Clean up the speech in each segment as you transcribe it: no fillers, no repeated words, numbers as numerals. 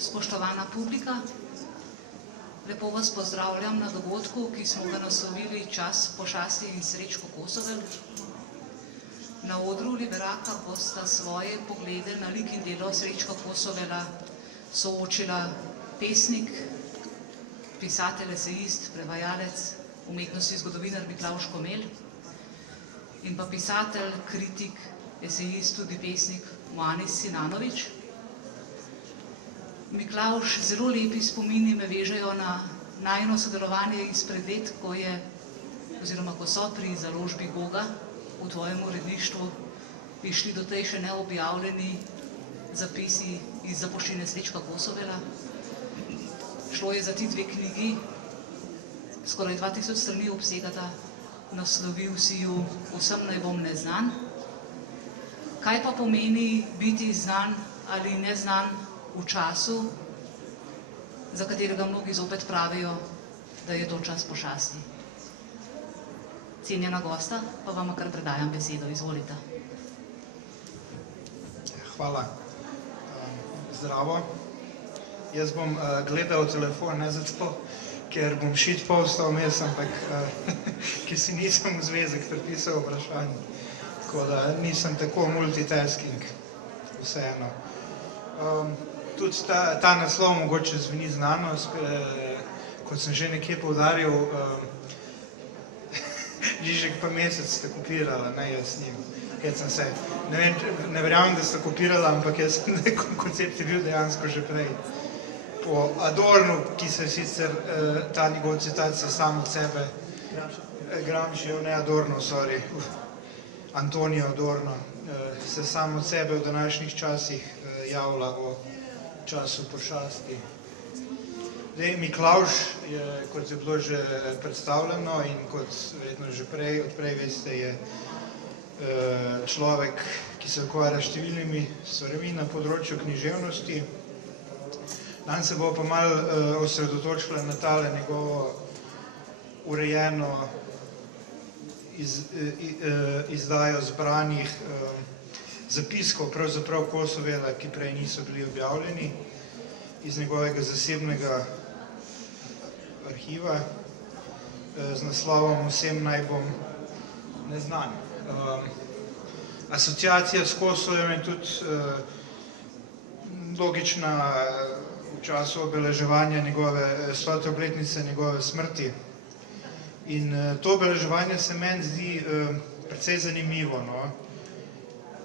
Spoštovana publika, lepo vas pozdravljam na dogodku, ki smo ga naslovili Čas pošasti in Srečko Kosovel. Na odru Liberaka bosta svoje poglede na lik in delo Srečka Kosovela soočila pesnik, pisatelj, esejist, prevajalec, umetnostni zgodovinar Miklavž Komelj in pa pisatelj, kritik, esejist, tudi pesnik Moanis Sinanović. Miklavž, zelo lepi spomini me vežejo na najino sodelovanje izpred let, ko so pri založbi Goga v tvojem uredništvu prišli do tej še neobjavljeni zapisi iz zapuščine Srečka Kosovela. Šlo je za ti dve knjigi, skoraj 2000 strani obsegata, naslovil si ju Vsem naj bom neznan. Kaj pa pomeni biti znan ali neznan v času, za katerega mnogi zopet pravijo, da je to čas pošasti? Cenjena gosta, pa vam kar predajam besedo. Izvolite. Hvala. Zdravo. Jaz bom gledal telefon, ne zato, ker bom šit postal vmes, ampak ki si nisem v zvezek prepisal vprašanje. Tako da nisem tako multitasking, vseeno. Tudi ta naslov mogoče zveni znano, kot sem že nekje poudaril, Žižek pa Mesec sta kopirala, ne jaz njim. Ne verjamem, da sta kopirala, ampak jaz koncept je bil dejansko že prej. Po Adornu, ki se sicer ta njegov citat se sam od sebe, Gramscijev, ne Adorno, sorry, Antonio Adorno, se sam od sebe v današnjih časih javlja o času pošasti. Miklavž, kot je bilo že predstavljeno in kot verjetno že odprej veste, je človek, ki se ukvarja s številnimi stvarmi na področju književnosti. Danes se bo pa malo osredotočila na tale njegovo urejeno izdajo zbranih zapiskov, pravzaprav Kosovela, ki prej niso bili objavljeni, iz njegovega zasebnega arhiva z naslovom Vsem naj bom neznan. Asociacija s Kosovem je tudi logična v času obeleževanja njegove 100. obletnice njegove smrti. In to obeleževanje se meni zdi precej zanimivo.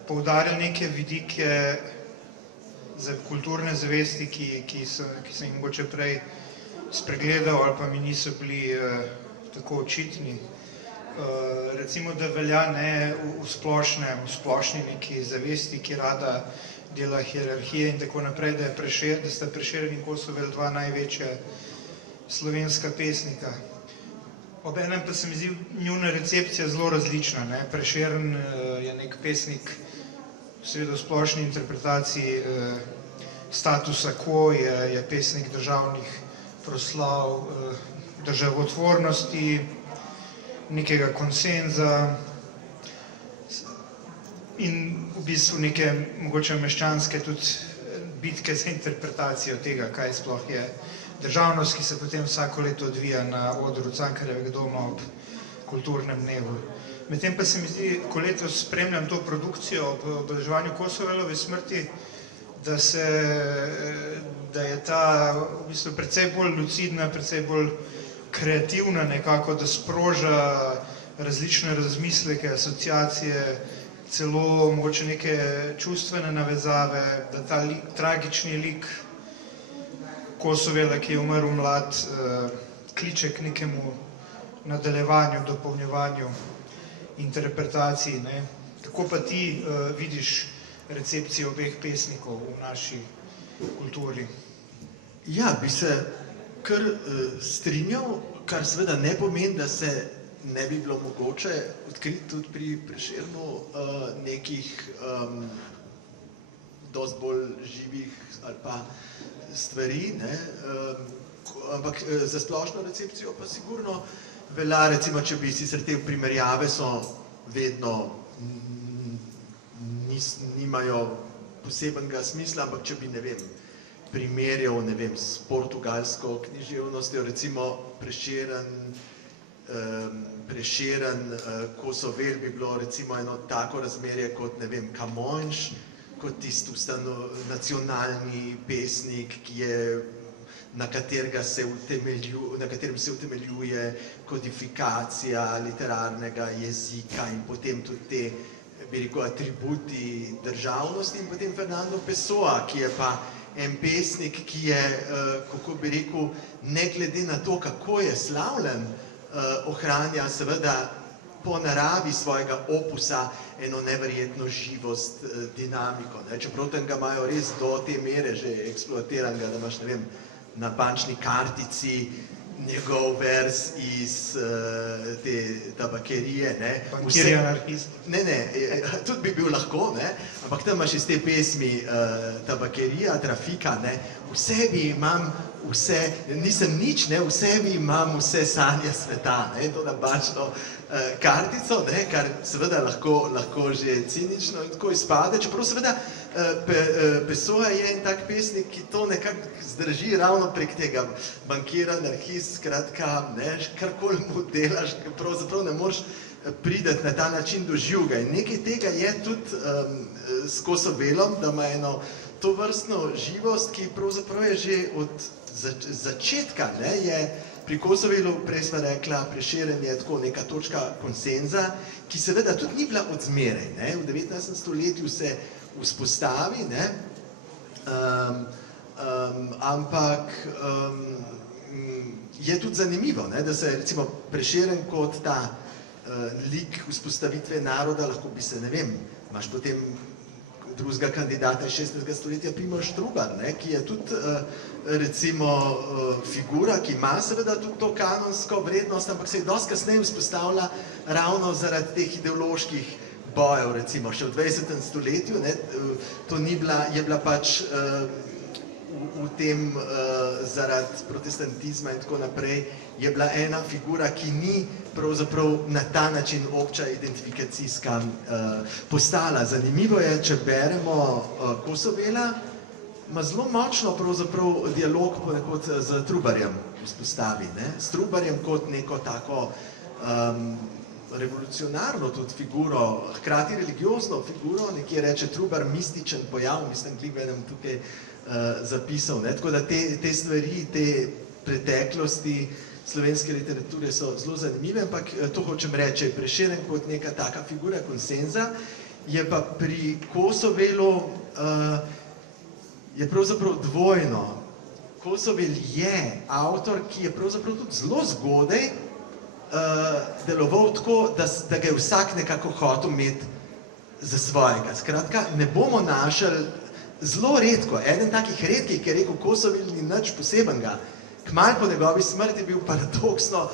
Poudarja neke vidike kulturne zavesti, ki sem jih mogoče prej spregledal ali pa mi niso bili tako očitni. Recimo, da velja v splošni neki zavesti, ki rada dela hierarhije in tako naprej, da sta Prešeren in Kosovel dva največja slovenska pesnika. Obenem pa se mi zdi njuna recepcija zelo različna. Prešeren je nek pesnik, seveda v splošni interpretaciji statusa quo, je pesnik državnih proslav, državotvornosti, nekega konsenza in v bistvu neke mogoče meščanske tudi bitke za interpretacijo tega, kaj sploh je državnost, ki se potem vsako leto odvija na odru Cankarjevega doma ob kulturnem dnevu. Medtem pa se mi zdi, ko letos spremljam to produkcijo ob obeleževanju Kosovelove smrti, da je ta v bistvu precej bolj lucidna, precej bolj kreativna nekako, da sproža različne razmisleke, asociacije, celo mogoče neke čustvene navezave, da ta tragični lik Kosovela, ki je umrl mlad, kliče k nekemu nadaljevanju, dopolnjevanju interpretacij. Kako pa ti vidiš recepcijo obeh pesnikov v naši kulturi? Ja, bi se kar strinjal, kar seveda ne pomeni, da se ne bi bilo mogoče odkriti tudi pri Prešernu nekih dosti bolj živih ali pa stvari, ampak za splošno recepcijo pa sigurno velja, recimo, če bi sicer te primerjave so vedno nimajo posebenega smisla, ampak če bi, ne vem, primerjal, ne vem, s portugalsko književnostjo, recimo Prešeren, Kosovel bi bilo recimo eno tako razmerje kot, ne vem, Camões, kot tisti nacionalni pesnik, na katerem se utemeljuje kodifikacija literarnega jezika in potem tudi te, bi rekel, atributi državnosti, in potem Fernando Pessoa, ki je pa en pesnik, ki je, kako bi rekel, ne glede na to, kako je slavljen, ohranja seveda po naravi svojega opusa eno neverjetno živost, dinamiko. Čeprav tam ga imajo res do te mere že eksploatiranega, da imaš, ne vem, na bančni kartici njegov vers iz te tabakerije. Bankirja anarhista. Ne, tudi bi bil lahko, ampak tam imaš iz te pesmi Tabakerija, Trafika, v sebi imam vse, nisem nič, v sebi imam vse sanje sveta, to na bančno kartico, kar seveda lahko že cinično in tako izpade, čeprav seveda Pessoa je en tak pesnik, ki to nekako zdrži ravno prek tega bankira, anarhist, skratka, karkoli mu delaš, pravzaprav ne moreš prideti na ta način do živega. In nekaj tega je tudi s Kosovelom, da ima eno to vrstno živost, ki pravzaprav je že od začetka, je pri Kosovelu, prej sva rekla, Prešeren je tako neka točka konsenza, ki seveda tudi ni bila od zmeraj. V 19. stoletju se vzpostavi, ampak je tudi zanimivo, da se recimo Prešeren kot ta lik vzpostavitve naroda, lahko bi se, ne vem, imaš potem drugega kandidata iz 16. stoletja, Primož Trubar, ki je tudi recimo figura, ki ima seveda tudi to kanonsko vrednost, ampak se je dosti kasneje vzpostavila ravno zaradi teh ideoloških bojev, recimo še v 20. stoletju, to ni bila, je bila pač v tem zaradi protestantizma in tako naprej, je bila ena figura, ki ni pravzaprav na ta način obča identifikacijska postala. Zanimivo je, če beremo Kosovela, ima zelo močno pravzaprav dialog ponekod z Trubarjem vzpostavi, s Trubarjem kot neko tako revolucionarno tudi figuro, hkrati religiozno figuro, nekje reče Trubar mističen pojav, mislim, Kligvenem tukaj zapisal, tako da te stvari, te preteklosti slovenske literature so zelo zanimive, ampak to hočem reči, Prešeren kot neka taka figura konsenza, je pa pri Kosovelu je pravzaprav dvojno. Kosovel je avtor, ki je pravzaprav tudi zelo zgodaj deloval tako, da ga je vsak nekako hotel imeti za svojega. Skratka, ne bomo našli zelo redko, eden takih redkih, ki je rekel, Kosovel ni nič posebenega. Kmalu po njegovi smrti je bil paradoksno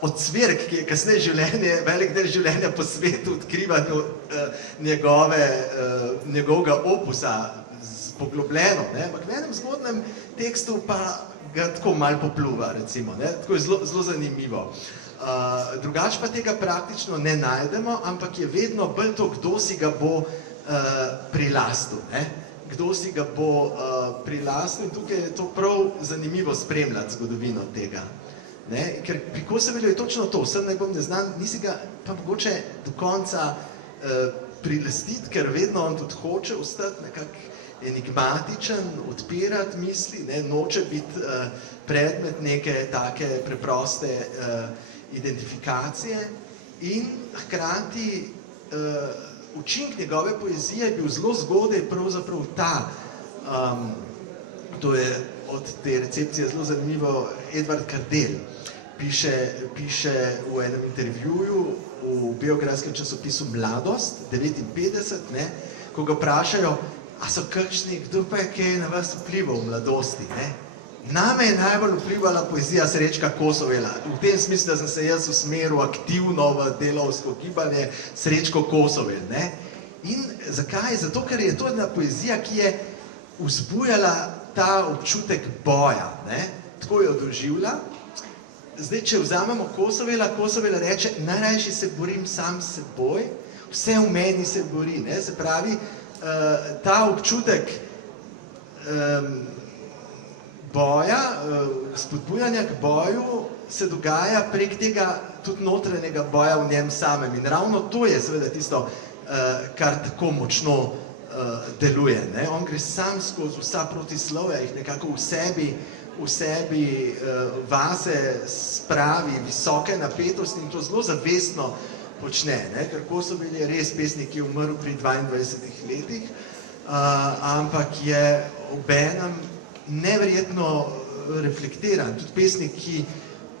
odsvirk, ki je kasneje življenje, velik del življenja po svetu odkrivanju njegovega opusa poglobljeno, ampak v enem zgodnem tekstu pa ga tako malo popluva, recimo, tako je zelo zanimivo. Drugače pa tega praktično ne najdemo, ampak je vedno bolj to, kdo si ga bo prilastil, kdo si ga bo prilastil, in tukaj je to prav zanimivo spremljati zgodovino tega. Ker pri Kosovelju je točno to, vsem naj bom neznan, nisi ga pa mogoče do konca prilastiti, ker vedno on tudi hoče ostati nekako enigmatičen, odpirati misli, noče biti predmet neke take preproste identifikacije in hkrati učinek njegove poezije je bil zelo zgodaj pravzaprav ta, to je od te recepcije zelo zanimivo, Edvard Kardel piše v enem intervjuju v beogradskem časopisu Mladost, 59, ko ga vprašajo, a so kakšni, kdo pa je kaj na vas vplival v mladosti, Name je najbolj vplivala poezija Srečka Kosovela, v tem smislu, da sem se jaz usmeril aktivno v delavsko gibanje Srečko Kosovel, In zakaj? Zato, ker je to ena poezija, ki je vzbujala ta občutek boja, tako jo doživlja. Zdaj, če vzamemo Kosovela, Kosovel reče, najrajši se borim sam s seboj, vse v meni se bori, se pravi, ta občutek boja, spodbujanja k boju se dogaja prek tega tudi notranjega boja v njem samem. In ravno to je seveda tisto, kar tako močno deluje. Ne? On gre sam skozi vsa protislovja, jih nekako v sebi vase spravi visoke napetosti in to zelo zavestno počne. Ne? Ker Kosovel je res pesnik, ki je umrl pri 22 letih, ampak je obenem neverjetno reflektiran. Tudi pesnik, ki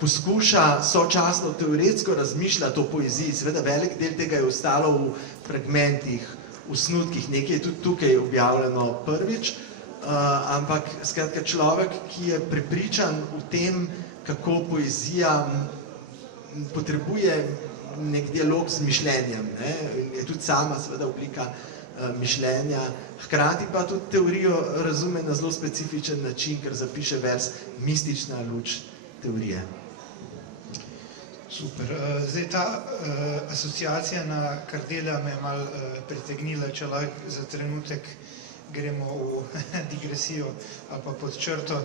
poskuša sočasno teoretsko razmišljati o poeziji, seveda velik del tega je ostalo v fragmentih, v snutkih, nekaj je tudi tukaj objavljeno prvič, ampak skratka človek, ki je prepričan v tem, kako poezija potrebuje nek dialog z mišljenjem, ne? Je tudi sama seveda oblika mišljenja, hkrati pa tudi teorijo razume na zelo specifičen način, ker zapiše vers Mistična luč teorije. Super. Zdaj ta asociacija na Kardelja me je malo pritegnila, če lahko za trenutek gremo v digresijo ali pa pod črto.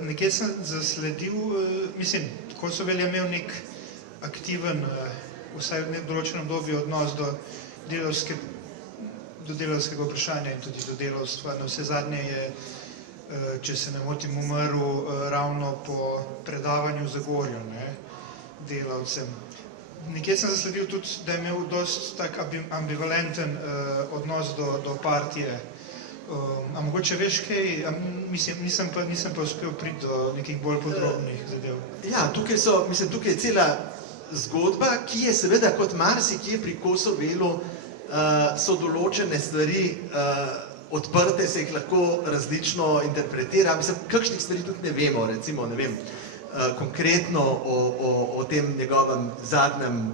Nekje sem zasledil, mislim, Kosovel je imel nek aktiven, vsaj v določenem obdobju odnos do delavskega vprašanja in tudi do delavstva. Na vse zadnje je, če se ne motim, umrl ravno po predavanju v Zagorju, ne, delavcem. Nekje sem zasledil tudi, da je imel dosti tak ambivalenten odnos do partije. A mogoče veš kaj? Nisem pa uspel priti do nekih bolj podrobnih zadev. Ja, tukaj je cela zgodba, ki je seveda kot marsikje pri Kosovelu so določene stvari odprte, se jih lahko različno interpretira. Mislim, kakšnih stvari tudi ne vemo, recimo, ne vem, konkretno o tem njegovem zadnjem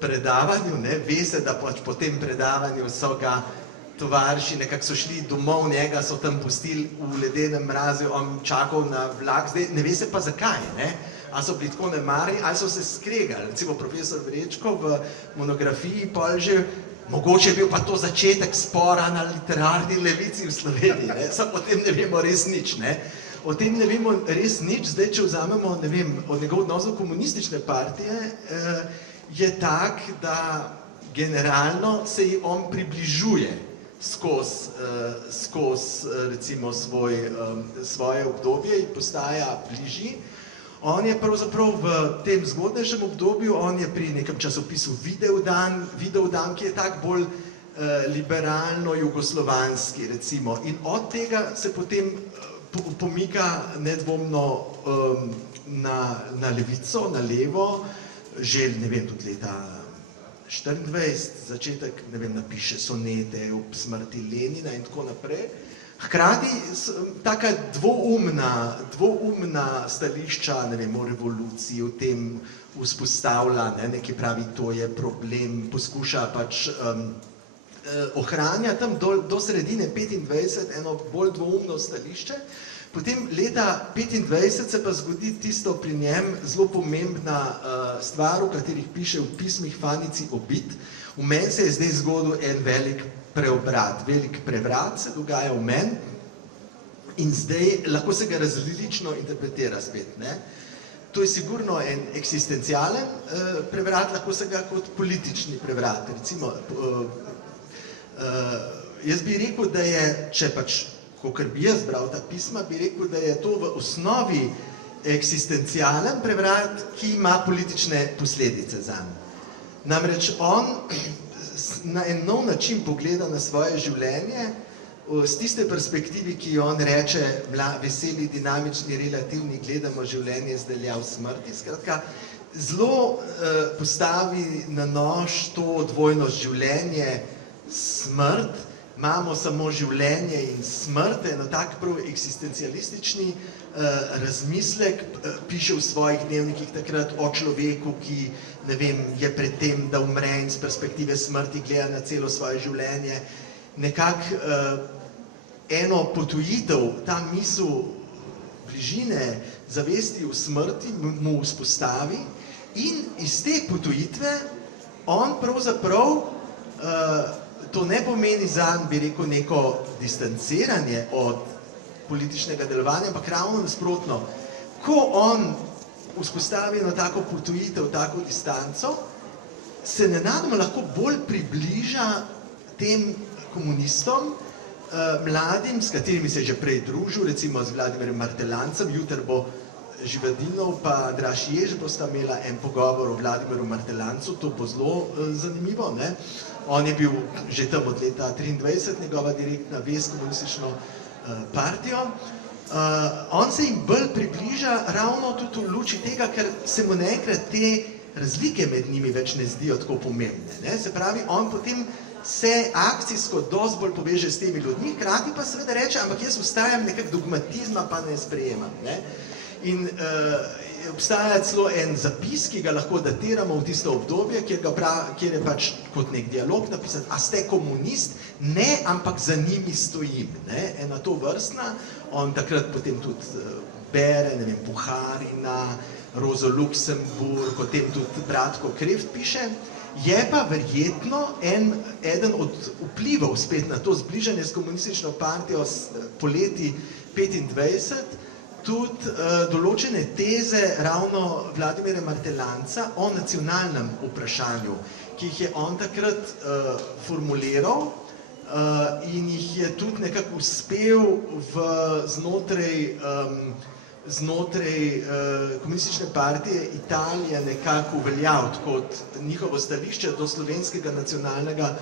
predavanju, ne, ve se, da pač po tem predavanju so ga tovariši nekako so šli domov njega, so tam pustili v ledenem mrazu, on čakal na vlak, zdaj ne ve se pa zakaj, ne? Ali so bili tako nemarni, ali so se skregali. Recimo profesor Vrečko v monografiji pol že, mogoče je bil pa to začetek spora na literarni levici v Sloveniji, ne? Samo o tem ne vemo res nič, ne? O tem ne vemo res nič, zdaj če vzamemo, ne vem, od njegov odnos do komunistične partije, je tak, da generalno se ji on približuje skozi recimo svoje obdobje in postaja bližji. On je pravzaprav v tem zgodnejšem obdobju, on je pri nekem časopisu Videvdan, ki je tak bolj liberalno-jugoslovanski, recimo. In od tega se potem pomika nedvomno na levico, na levo, že, ne vem, tudi leta 24, začetek, ne vem, napiše sonete ob smrti Lenina in tako naprej. Hkrati taka dvoumna stališča, ne vem, o revoluciji, o tem vzpostavlja, nekaj pravi, to je problem, poskuša pač ohranja tam do sredine 25 eno bolj dvoumno stališče. Potem leta 25 se pa zgodi tisto pri njem zelo pomembna stvar, o katerih piše v pismih Fanici Obid. V meni se je zdaj zgodil en velik preobrat, velik prevrat se dogaja v meni in zdaj lahko se ga različno interpretira spet, ne. To je sigurno en eksistencialen prevrat, lahko se ga kot politični prevrat, recimo. Jaz bi rekel, da je, če pač, kakor bi jaz bral ta pisma, bi rekel, da je to v osnovi eksistencialen prevrat, ki ima politične posledice zanj. Namreč on na en nov način pogleda na svoje življenje, z tiste perspektivi, ki jo on reče, veseli, dinamični, relativni, gledamo življenje zdaljav smrti. Skratka, zelo postavi na nož to dvojnost življenje, smrt, imamo samo življenje in smrt, eno tak prav eksistencialistični razmislek, piše v svojih dnevnikih takrat o človeku, ki, ne vem, je pred tem, da umre in z perspektive smrti gleda na celo svoje življenje. Nekako eno potujitev, ta misel bližine, zavesti v smrti mu vzpostavi in iz te potujitve on pravzaprav To ne pomeni zanj, bi rekel, neko distanciranje od političnega delovanja, ampak ravno nasprotno. Ko on vzpostavi eno tako potujitev, tako distanco, se nenadoma lahko bolj približa tem komunistom, mladim, s katerimi se je že prej družil, recimo z Vladimirjem Martelancem, jutri bo Živadinov pa Andraž Jež bosta imela en pogovor o Vladimirju Martelancu, to bo zelo zanimivo, ne? On je bil že tam od leta 1923, njegova direktna vez komunistično partijo. On se jim bolj približa ravno tudi v luči tega, ker se mu naenkrat te razlike med njimi več ne zdijo tako pomembne. Ne? Se pravi, on potem se akcijsko dosti bolj poveže s temi ljudmi, hkrati pa seveda reče, ampak jaz ostajam nekak dogmatizma, pa ne sprejemam. Ne? In obstaja celo en zapis, ki ga lahko datiramo v tisto obdobje, kjer je pač kot nek dialog napisan, a ste komunist? Ne, ampak za njimi stojim. Ne? Ena to vrstna, on takrat potem tudi bere, ne vem, Buharina, Rozo Luxemburg, potem tudi Bratko Kreft piše, je pa verjetno eden od vplivov spet na to zbližanje s komunistično partijo poleti 25, tudi določene teze ravno Vladimirja Martelanca o nacionalnem vprašanju, ki jih je on takrat formuliral in jih je tudi nekako uspel znotraj komunistične partije Italije nekako uveljaviti kot njihovo stališče do slovenskega nacionalnega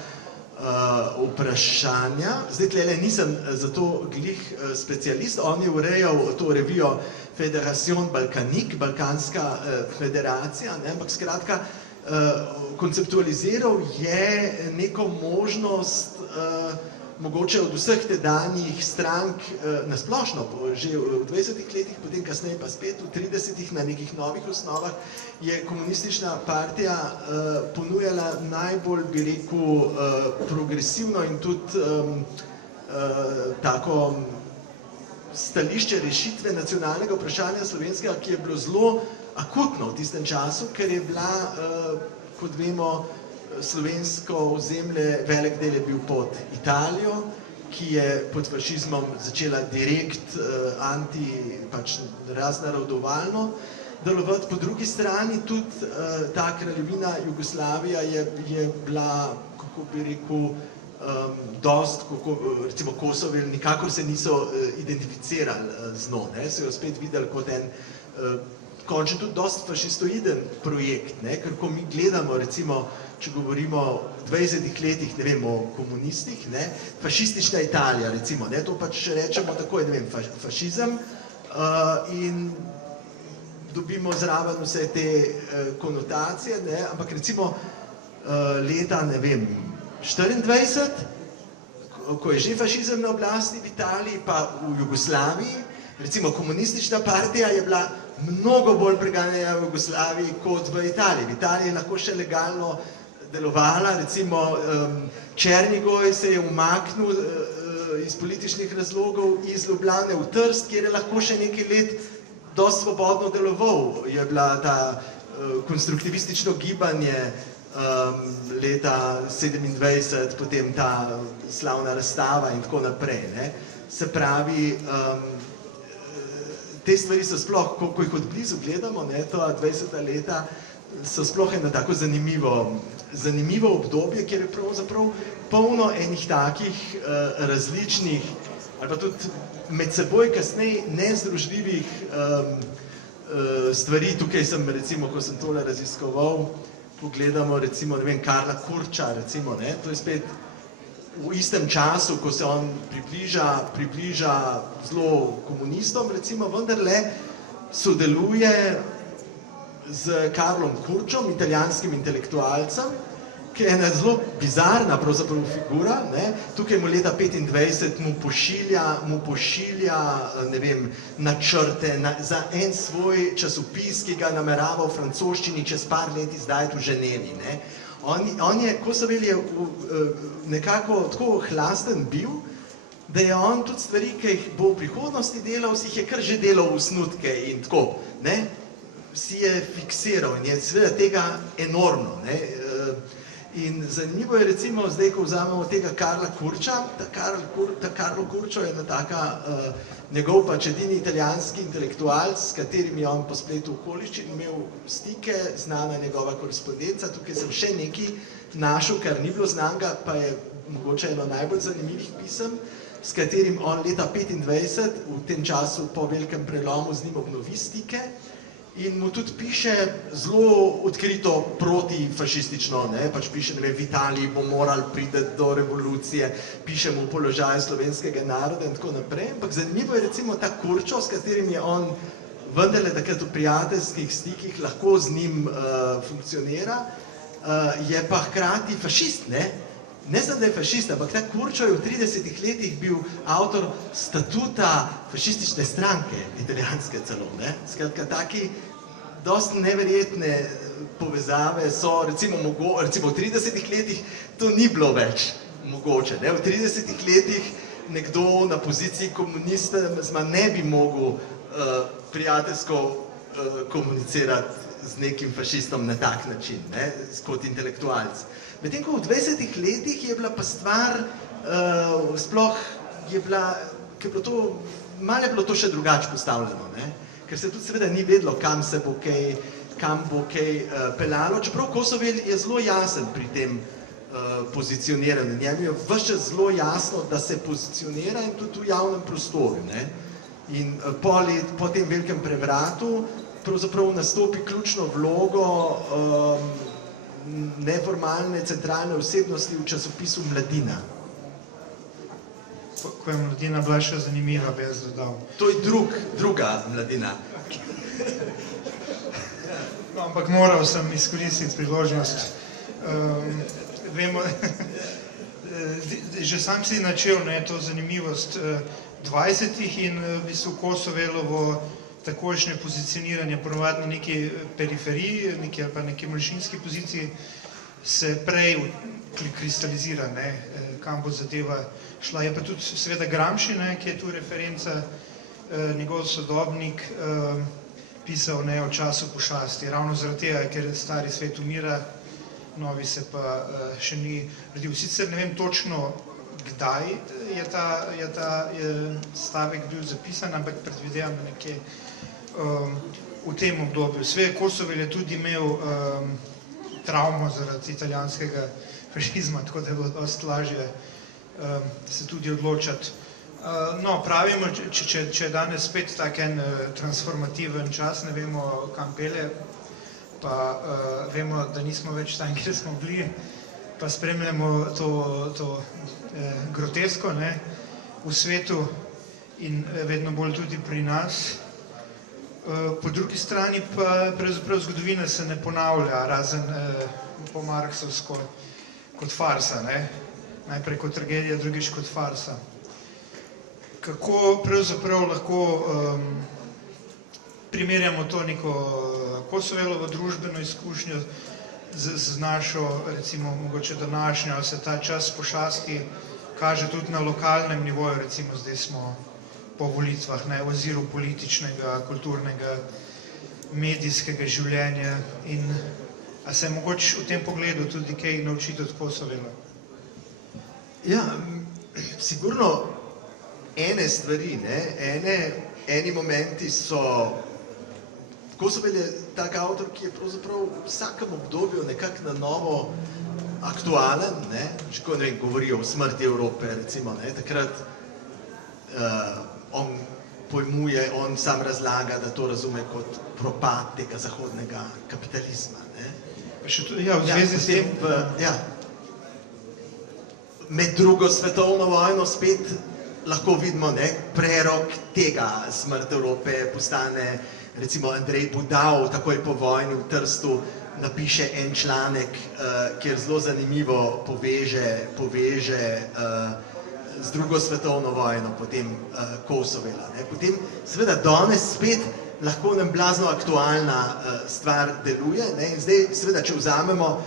vprašanja. Zdaj tlele nisem zato glih specialist, on je urejal to revijo Federacion Balkanik, Balkanska federacija, ne, ampak skratka konceptualiziral je neko možnost mogoče od vseh tedanjih strank nasplošno, že v 20 letih, potem kasneje pa spet v 30 na nekih novih osnovah, je komunistična partija ponujala najbolj, bi rekel, progresivno in tudi tako stališče rešitve nacionalnega vprašanja slovenskega, ki je bilo zelo akutno v tistem času, ker je bila, kot vemo, slovensko ozemlje, velik del je bil pod Italijo, ki je pod fašizmom začela direkt raznarodovalno delovati. Po drugi strani tudi ta kraljevina Jugoslavija je bila, kako bi rekel, dost, recimo Kosovel, nikakor se niso identificirali z njo, so jo spet videli kot en končno tudi dosti fašistoiden projekt, ker ko mi gledamo, recimo, če govorimo o 20 letih, ne vem, o komunistih, fašistična Italija, recimo, to pač rečemo tako, ne vem, fašizem in dobimo zraven vse te konotacije, ampak recimo leta, ne vem, 24, ko je že fašizem na oblasti v Italiji, pa v Jugoslaviji, recimo komunistična partija je bila mnogo bolj preganjena v Jugoslaviji kot v Italiji. V Italiji je lahko še legalno delovala, recimo Černigoj se je umaknil iz političnih razlogov iz Ljubljane v Trst, kjer je lahko še nekaj let dosti svobodno deloval. Je bila ta konstruktivistično gibanje leta 27, potem ta slavna razstava in tako naprej. Se pravi, te stvari so sploh, ko jih od blizu gledamo, ta 20 leta, so sploh eno tako zanimivo obdobje, kjer je pravzaprav polno enih takih različnih, ali pa tudi med seboj kasneje nezdružljivih stvari. Tukaj sem, recimo, ko sem tole raziskoval, pogledamo, recimo, ne vem, Karla Kurča, recimo, to je spet v istem času, ko se on približa zelo komunistom, recimo, vendarle sodeluje z Karlom Kurčom, italijanskim intelektualcem, ki je ena zelo bizarna pravzaprav figura. Tukaj mu leta 25 mu pošilja, ne vem, načrte za en svoj časopis, ki ga namerava v francoščini čez par let izdajati v Ženevi. On je, Kosovel je nekako tako hlasten bil, da je on tudi stvari, ki jih bo v prihodnosti delal, si jih je kar že delal v snutke in tako, si je fiksiral in je seveda tega enormno. In zanimivo je recimo, zdaj, ko vzamemo tega Karla Kurča, ta Karlo Kurčo je ena taka, njegov pač edini italijanski intelektualc, s katerim je on po spletu okoliščin imel stike, znana njegova korespondenca, tukaj sem še nekaj našel, kar ni bilo znanga, pa je mogoče eno najbolj zanimivih pisem, s katerim on leta 25, v tem času po velikem prelomu z njim obnovi stike, in mu tudi piše zelo odkrito protifašistično, pač piše, ne vem, v Italiji bo morali priti do revolucije, piše mu položaj slovenskega naroda in tako naprej, ampak zanimivo je recimo ta Kurčo, s katerim je on vendarle takrat v prijateljskih stikih lahko z njim funkcionira, je pa hkrati fašist, ne znam, da je fašist, ampak ta Kurčo je v 30 letih bil avtor statuta fašistične stranke, italijanske celo, skratka, taki dosti neverjetne povezave so, recimo v 30 letih to ni bilo več mogoče, v 30 letih nekdo na poziciji komunizma ne bi mogel prijateljsko komunicirati z nekim fašistom na tak način, kot intelektualc. Medtem ko v 20 letih je bila pa stvar, sploh je bilo to, malo je bilo to še drugače postavljeno, ker se tudi seveda ni vedelo, kam bo kaj peljalo, čeprav Kosovel je zelo jasen pri tem pozicioniranju, njemu je ves čas zelo jasno, da se pozicionira in tudi v javnem prostoru, in po tem velikem prevratu pravzaprav nastopi ključno vlogo neformalne centralne osebnosti v časopisu Mladina. Ko je Mladina bila še zanimiva, bi jaz dodal. To je druga Mladina. No, ampak moral sem izkoristiti priložnost. Vemo, že sam si načel to zanimivost 20-ih in v bistvu Kosovelovo takojšnje pozicioniranje ponovadi na neki periferiji, ali pa neki manjšinski poziciji, se prej kristalizira, kam bo zadeva šla. Je pa tudi seveda Gramsci, ki je tu referenca, njegov sodobnik, pisal o času pošasti. Ravno zaradi tega, ker stari svet umira, novi se pa še ni rodil. Sicer ne vem točno, kdaj je ta stavek bil zapisan, ampak predvidevam nekje v tem obdobju. Sve Kosovel je tudi imel travmo zaradi italijanskega fašizma, tako da je bilo dosti lažje se tudi odločati. No, pravimo, če je danes spet tak en transformativen čas, ne vemo, kam pelje, pa vemo, da nismo več tam, kjer smo bili, pa spremljamo to grotesko v svetu in vedno bolj tudi pri nas. Po drugi strani pa pravzaprav zgodovina se ne ponavlja, razen po marksovsko kot farsa, najprej kot tragedija, drugič kot farsa. Kako pravzaprav lahko primerjamo to neko Kosovelovo družbeno izkušnjo z našo, recimo, mogoče današnjo, se ta čas pošasti kaže tudi na lokalnem nivoju, recimo zdaj smo po volitvah, v oziru političnega, kulturnega, medijskega življenja in a se je mogoče v tem pogledu tudi kaj naučiti od Kosovela? Ja, sigurno ene stvari, eni momenti so, Kosovel je tak avtor, ki je pravzaprav v vsakem obdobju nekako na novo aktualen, ko govorijo o smrti Evrope, recimo, takrat on pojmuje, on sam razlaga, da to razume kot propad tega zahodnega kapitalizma. Pa še tudi, v zvezi s tem... Med drugo svetovno vojno spet lahko vidimo prerok tega smrt Evrope, postane recimo Andrej Budal takoj po vojni v Trstu napiše en članek, kjer zelo zanimivo poveže z drugo svetovno vojno, potem Kosovela. Potem seveda danes spet lahko nam blazno aktualna stvar deluje in zdaj seveda, če vzamemo,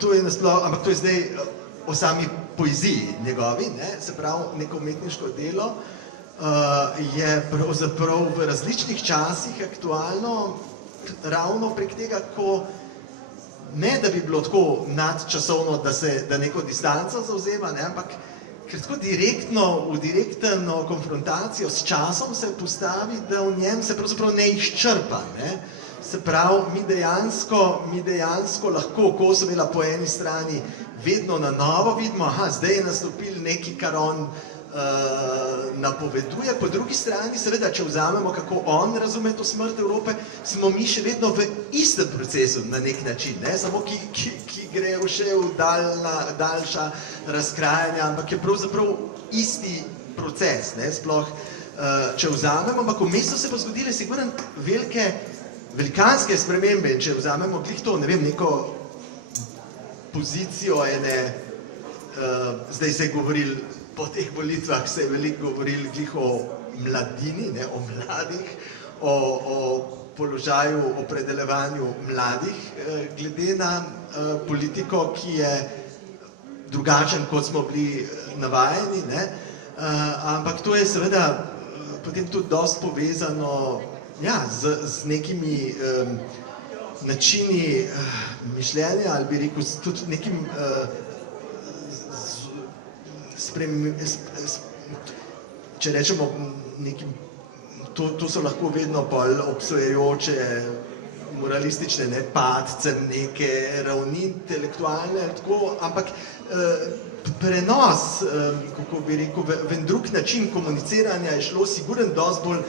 to je nasploh, ampak to je zdaj o sami poeziji njegovi, se pravi neko umetniško delo, je pravzaprav v različnih časih aktualno ravno prek tega, ko ne da bi bilo tako nadčasovno, da neko distanco zauzema, ne, ampak ker tako v direktno konfrontacijo s časom se postavi, da v njem se pravzaprav ne izčrpa. Ne. Se pravi, mi dejansko lahko Kosovela po eni strani vedno na novo vidimo, zdaj je nastopil nekaj, kar on napoveduje, po drugi strani, seveda, če vzamemo, kako on razume to smrt Evrope, smo mi še vedno v istem procesu na nek način, ne? Samo ki gre še v daljša razkrajanja, ampak je pravzaprav isti proces, ne? Sploh, če vzamemo, ampak v mestu se bo zgodile sigurno velikanske spremembe, in če vzamemo glih to, ne vem, neko pozicijo ene, zdaj se je govoril, po teh volitvah se je veliko govoril glih o mladini, ne, o mladih, o položaju, opredeljevanju mladih, glede na politiko, ki je drugačen, kot smo bili navajeni, ne, ampak to je seveda potem tudi dosti povezano, ja, z nekimi načini mišljenja, ali bi rekel, tudi nekim če rečemo nekim, to so lahko vedno bolj obsojajoče, moralistične, ne, padcem neke ravni intelektualne, tako, ampak prenos, kako bi rekel, v en drug način komuniciranja je šlo sigurno dosti bolj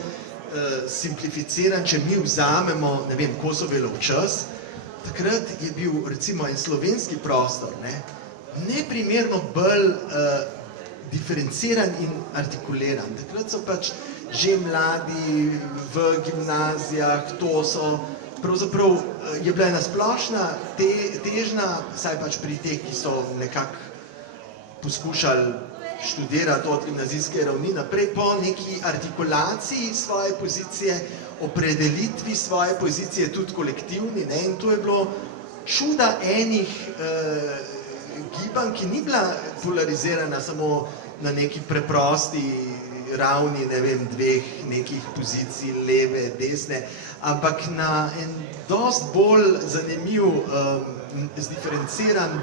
simplificiran, če mi vzamemo, ne vem, Kosovelov čas, takrat je bil recimo en slovenski prostor, ne, neprimerno bolj diferenciran in artikuliran. Takrat so pač že mladi v gimnazijah, to so, pravzaprav je bila ena splošna težnja, saj pač pri teh, ki so nekako poskušali študirati od gimnazijske ravni naprej, po neki artikulaciji svoje pozicije, opredelitvi svoje pozicije, tudi kolektivni, ne, in to je bilo čuda enih gibanj, ki ni bila polarizirana samo na neki preprosti ravni, ne vem, dveh nekih pozicij, leve, desne, ampak na en dosti bolj zanimiv, zdiferenciran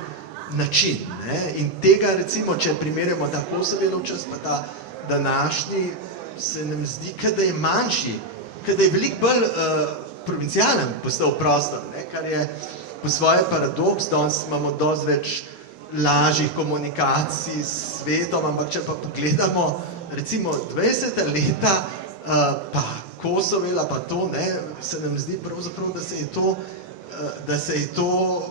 način, ne, in tega recimo, če primerjamo ta Kosovelov čas, pa ta današnji, se nam zdi, da je manjši, da je veliko bolj provincialen postal prostor, ne, kar je po svoje paradoks, danes imamo dosti več lažjih komunikacij s svetom, ampak če pa pogledamo recimo 20. leta, pa Kosovela, pa to, ne, se nam zdi pravzaprav, da se je to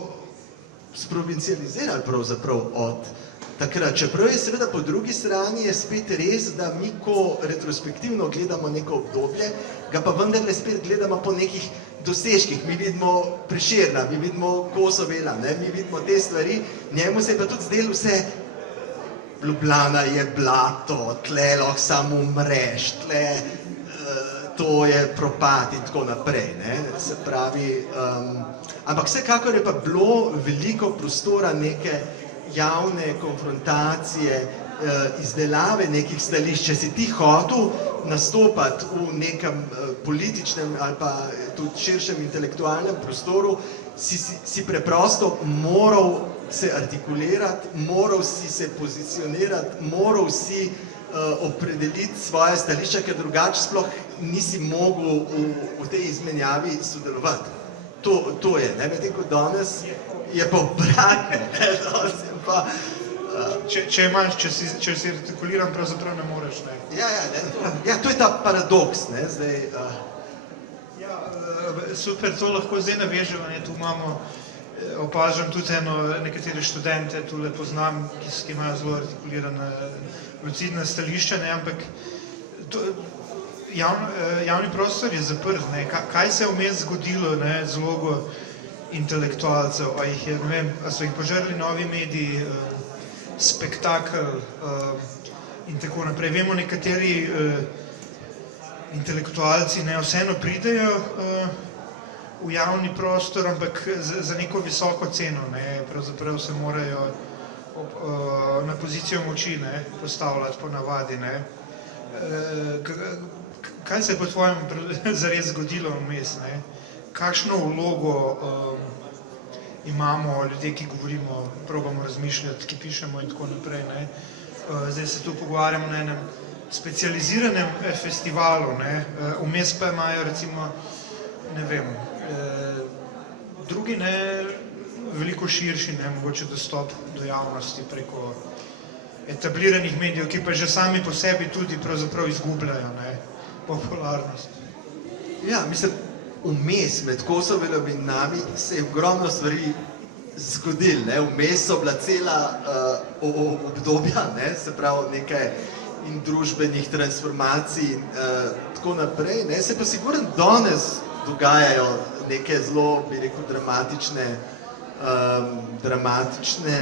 sprovincializiralo pravzaprav od takrat. Čeprav je seveda po drugi strani je spet res, da mi, ko retrospektivno gledamo neko obdobje, ga pa vendarle spet gledamo po nekih dosežkih. Mi vidimo Prešerna, mi vidimo Kosovela, ne, mi vidimo te stvari, njemu se je pa tudi zdelo vse, Ljubljana je blato, tle lahko samo umreš, tle to je propad in tako naprej, ne, se pravi, ampak vsekakor je pa bilo veliko prostora neke javne konfrontacije, izdelave nekih stališč. Če si ti hotel nastopati v nekem političnem ali pa tudi širšem intelektualnem prostoru, si preprosto moral se artikulirati, moral si se pozicionirati, moral si opredeliti svoje stališča, ker drugače sploh nisi mogel v tej izmenjavi sodelovati. To je, ne, medtem ko danes je pa obratno, ne, danes je pa... Če si artikuliran, pravzaprav ne moreš, ne. Ja, to je ta paradoks, ne, zdaj... Ja, super, to lahko zdaj navežemo, ne, tu imamo, opažam tudi nekatere študente, tule poznam, ki imajo zelo artikulirane lucidne stališča, ne, ampak javni prostor je zaprt, ne, kaj se je vmes zgodilo, ne, z vlogo intelektualcev, a jih je, ne vem, a so jih požrli novi mediji, spektakel in tako naprej. Vemo, nekateri intelektualci ne vseeno pridejo v javni prostor, ampak za neko visoko ceno, ne, pravzaprav se morajo na pozicijo moči, ne, postavljati po navadi, ne. Kaj se je po tvojem zares zgodilo vmes, ne? Kakšno vlogo imamo ljudje, ki govorimo, probamo razmišljati, ki pišemo in tako naprej. Ne. Zdaj se tu pogovarjamo na enem specializiranem festivalu, ne. Vmes pa imajo recimo, ne vem, drugi ne, veliko širši, ne, mogoče dostop do javnosti preko etabliranih medijev, ki pa že sami po sebi tudi pravzaprav izgubljajo, ne, popularnost. Ja, mislim, vmes med Kosovelom in nami se je ogromno stvari zgodilo, ne, vmes so bila cela obdobja, ne, se pravi nekaj in družbenih transformacij in tako naprej, ne, se pa sigurno danes dogajajo neke zelo, bi rekel, dramatične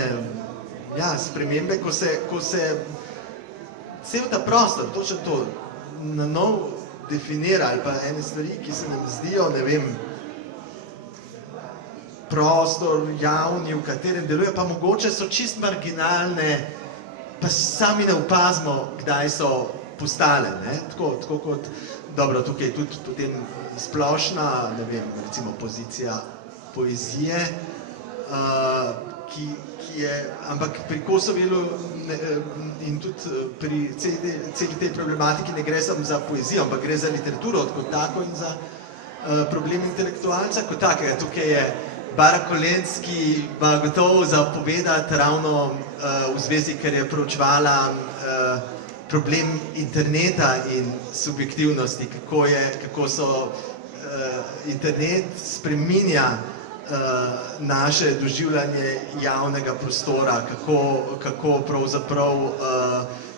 spremembe, ko se cel ta prostor, točno to, na nov definira ali pa ene stvari, ki se nam zdijo, ne vem, prostor javni, v katerem deluje, pa mogoče so čist marginalne, pa sami ne opazimo, kdaj so postale, ne, tako kot, dobro, tukaj tudi potem splošna, ne vem, recimo pozicija poezije, ki je, ampak pri Kosovelu in tudi pri celi tej problematiki ne gre samo za poezijo, ampak gre za literaturo kot tako in za problem intelektualca kot takega. Tukaj je Bara Kolenski gotovo zapovedati ravno v zvezi, ker je proučevala problem interneta in subjektivnosti, kako so internet spreminja naše doživljanje javnega prostora, kako pravzaprav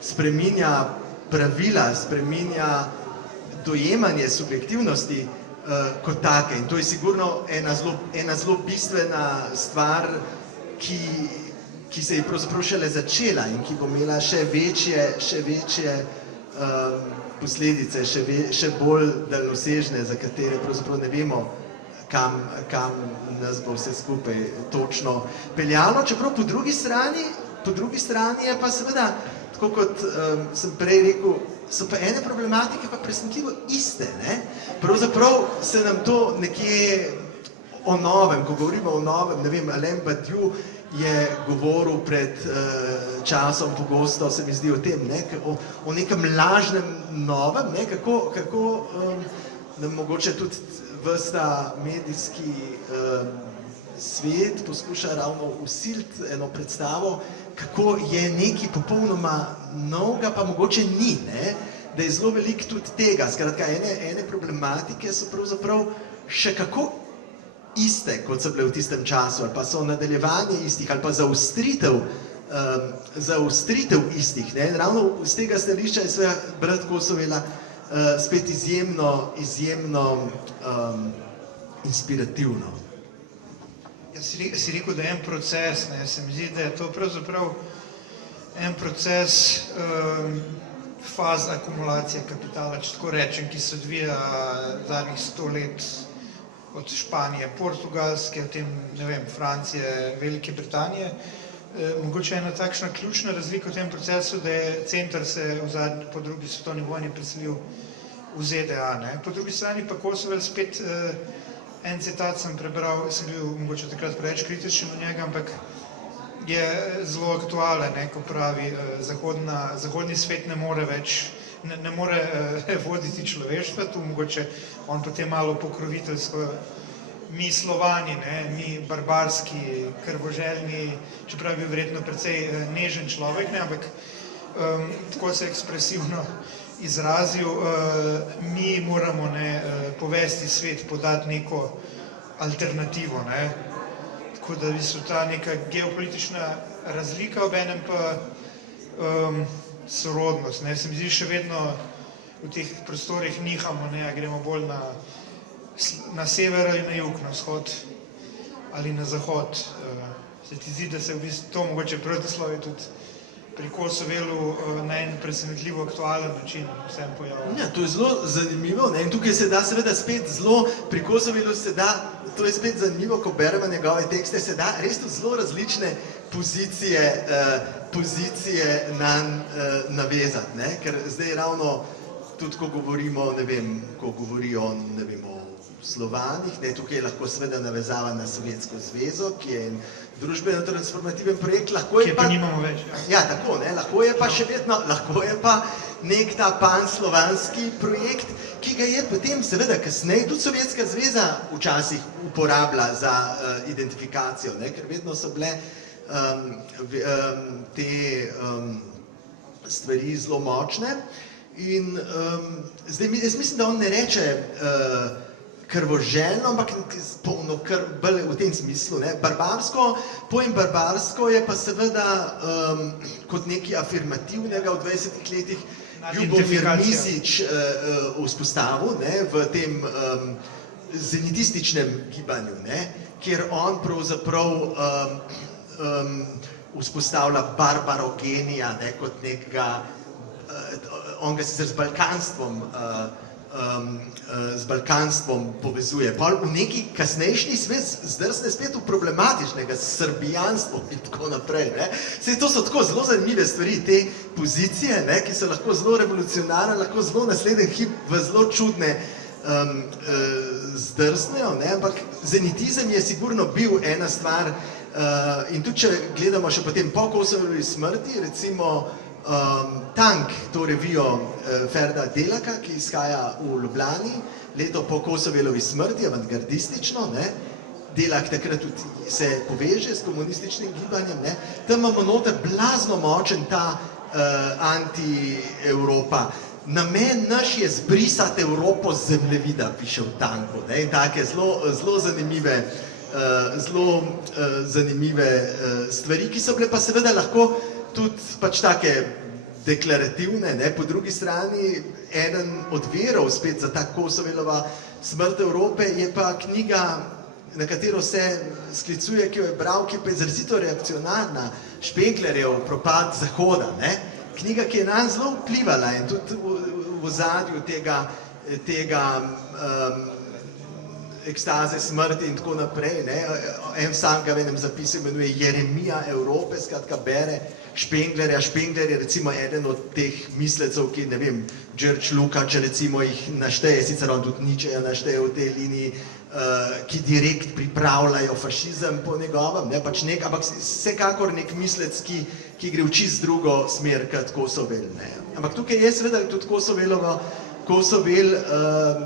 spreminja pravila, spreminja dojemanje subjektivnosti kot take. In to je sigurno ena zelo bistvena stvar, ki se je pravzaprav šele začela in ki bo imela še večje posledice, še bolj daljnosežne, za katere pravzaprav ne vemo, kam nas bo vse skupaj točno peljalo, čeprav po drugi strani je pa seveda, tako kot sem prej rekel, so pa ene problematike pa presenetljivo iste, ne? Pravzaprav se nam to nekje o novem, ko govorimo o novem, ne vem, Alain Badiou je govoril pred časom pogosto, se mi zdi o tem, ne? O nekem lažnem novem, ne? Kako nam mogoče tudi ves ta medijski svet poskuša ravno vsiliti eno predstavo, kako je nekaj popolnoma novega, pa mogoče ni, ne? Da je zelo veliko tudi tega. Skratka, ene problematike so pravzaprav še kako iste, kot so bile v tistem času, ali pa so nadaljevanje istih, ali pa zaostritev istih, ne? Ravno z tega stališča je seveda brat Kosovela spet izjemno inspirativno. Ja, si rekel, da je en proces, ne, se mi zdi, da je to pravzaprav en proces faz akumulacije kapitala, če tako rečem, ki se odvija zadnjih 100 let od Španije, Portugalske, potem, ne vem, Francije, Velike Britanije. Mogoče ena takšna ključna razlika v tem procesu, da je center se po drugi svetovni vojni preselil v ZDA, ne. Po drugi strani pa Kosovel spet en citat sem prebral, sem bil mogoče takrat preveč kritičen v njega, ampak je zelo aktualen, ne, ko pravi, zahodni svet ne more več, ne more voditi človeštva, tu mogoče on potem malo pokroviteljsko, mi Slovani, ne, mi barbarski, krvoželjni, čeprav je bil verjetno precej nežen človek, ne, ampak tako se ekspresivno izrazil, mi moramo, ne, povesti svet, podati neko alternativo, ne. Tako da so ta neka geopolitična razlika, obenem pa sorodnost, ne. Se mi zdi, še vedno v teh prostorih nihamo, ne, gremo bolj na sever ali na jug, na vzhod ali na zahod. Se ti zdi, da se v bistvu to mogoče protislovje tudi pri Kosovelu na en presenetljivo aktualen način vsem pojavlja? Ja, to je zelo zanimivo, ne, in tukaj se da seveda spet zelo, pri Kosovelu se da, to je spet zanimivo, ko beremo njegove tekste, se da res tu zelo različne pozicije nanj navezati, ne, ker zdaj ravno tudi, ko govorimo, ne vem, ko govori on, ne vem, o Slovanih, ne, tukaj je lahko seveda navezava na Sovjetsko zvezo, ki je en družbeno transformativen projekt, lahko je pa nimamo več. Ja, tako, ne, lahko je pa še vedno, lahko je pa nek ta panslovanski projekt, ki ga je potem seveda kasneje tudi Sovjetska zveza včasih uporablja za identifikacijo, ne, ker vedno so bile te stvari zelo močne. In zdaj, jaz mislim, da on ne reče krvoželjno, ampak polno bolj v tem smislu, ne, barbarsko, pojem barbarsko je pa seveda kot nekaj afirmativnega v 20 letih Ljubomir Misič vzpostavil, ne, v tem zenitističnem gibanju, ne, kjer on pravzaprav vzpostavlja barbarogenija, ne, kot nekega, on ga sicer z balkanstvom povezuje. Pa v neki kasnejšnji svet zdrsne spet v problematičnega, srbijanstvo in tako naprej. Ne. Sej to so tako zelo zanimive stvari, te pozicije, ne, ki so lahko zelo revolucionarne, lahko zelo naslednji hip v zelo čudne zdrsnejo, ne, ampak zenitizem je sigurno bil ena stvar in tudi, če gledamo še potem po Kosovovi smrti, recimo Tank, to revijo Ferda Delaka, ki izhaja v Ljubljani, leto po Kosovelovi smrti, avantgardistično, ne, Delak takrat tudi se poveže s komunističnim gibanjem, ne, tam imamo noter blazno močen ta anti-Evropa. Namen naš je zbrisati Evropo z zemljevida, piše v Tanku, ne, in take zelo zanimive stvari, ki so bile pa seveda lahko tudi pač take deklarativne, ne, po drugi strani eden od virov spet za ta Kosovelova smrt Evrope je pa knjiga, na katero se sklicuje, ki jo je bral, ki pa je izrazito reakcionarna, Špenglerjev Propad Zahoda, ne, knjiga, ki je nanj zelo vplivala in tudi v ozadju tega ekstaze smrti in tako naprej, ne, en sam ga v enem zapisu imenuje Jeremija Evrope, skratka bere Špenglerja. Špengler je recimo eden od teh mislecev, ki, ne vem, George Lukács, recimo jih našteje, sicer on tudi Nietzscheja našteje v tej liniji, ki direkt pripravljajo fašizem po njegovem, ne, pač nek, ampak vsekakor nek mislec, ki gre v čist drugo smer kot Kosovel, ne. Ampak tukaj je seveda tudi Kosovel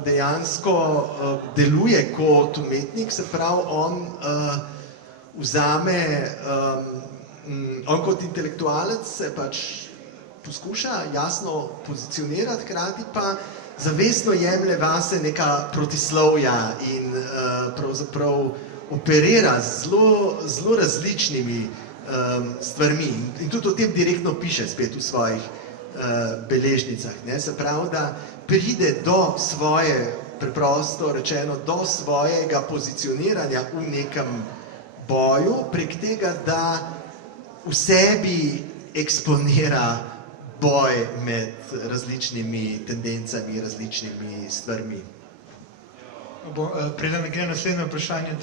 dejansko deluje kot umetnik, se pravi, on vzame, on kot intelektualec se pač poskuša jasno pozicionirati, hkrati pa zavestno jemlje vase neka protislovja in pravzaprav operira z zelo različnimi stvarmi in tudi o tem direktno piše spet v svojih beležnicah, ne, se pravi, da pride do svoje, preprosto rečeno, do svojega pozicioniranja v nekem boju, prek tega, da v sebi eksponira boj med različnimi tendencami, različnimi stvarmi. Preden gre naslednje vprašanje,